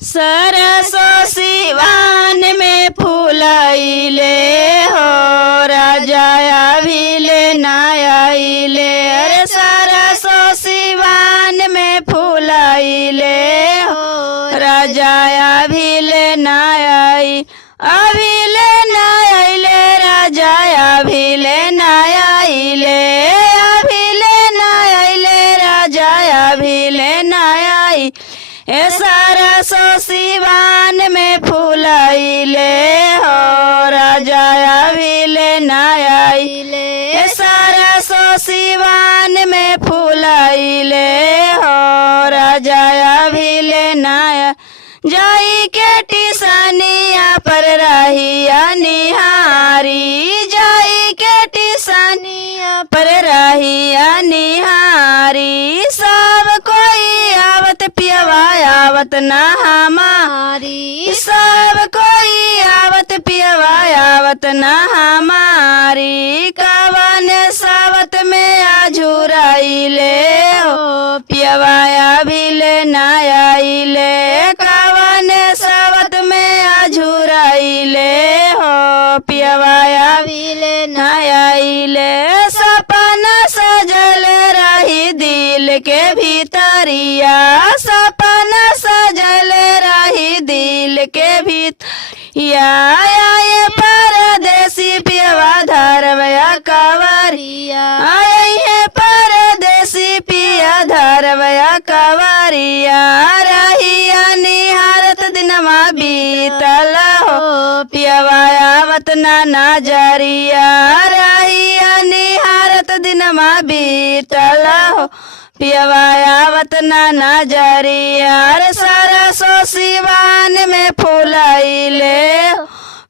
सरसो सिवान में फूलाइले हो राजा अभिले नायाइले। अरे सरसो सिवान में फूलाइले हो राजा अभिले नायाई अभिले नायाइले राजा अभिले नायाइले अभिले नायाइले राजा अभिले नायाई। ए सरसो सिवान में फूलाइले हो राजा अभिले नायाइले। ए सरसो सिवान में फूलाइले हो राजा अभिले नाया। जाई के टिसनिया पर रहिया निहारी जाई के टिसनिया पर रहिया निहारी। सब कोई आवत पियवा आवत ना हमारी सब कोई आवत पियवा आवत ना हमारी। कवन सावत में आझुराइले हो पियवा अभिले नायाइले। कवन सावत में आझुराइले हो पियवा अभिले नायाइले। सपना सजल रही दिल के भीतरिया सपना सजल रही दिल के भीतरिया। आए परदेसी पियवा धरवया कवरिया आए है परदेसी पिया धरवया कवरिया। रहिया निहारत दिनमा बीतल हो पियवा आवत ना नजरिया। रहिया निहारत दिनमा बीतल हो पियवा आवत ना नजरिया। अरे सरसो सिवान में फूलाइले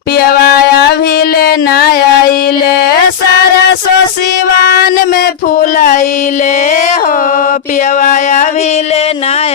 पियवा अभिले नायाइले। सरसो सिवान में फूलाइले हो पियवा अभिले नायाइले।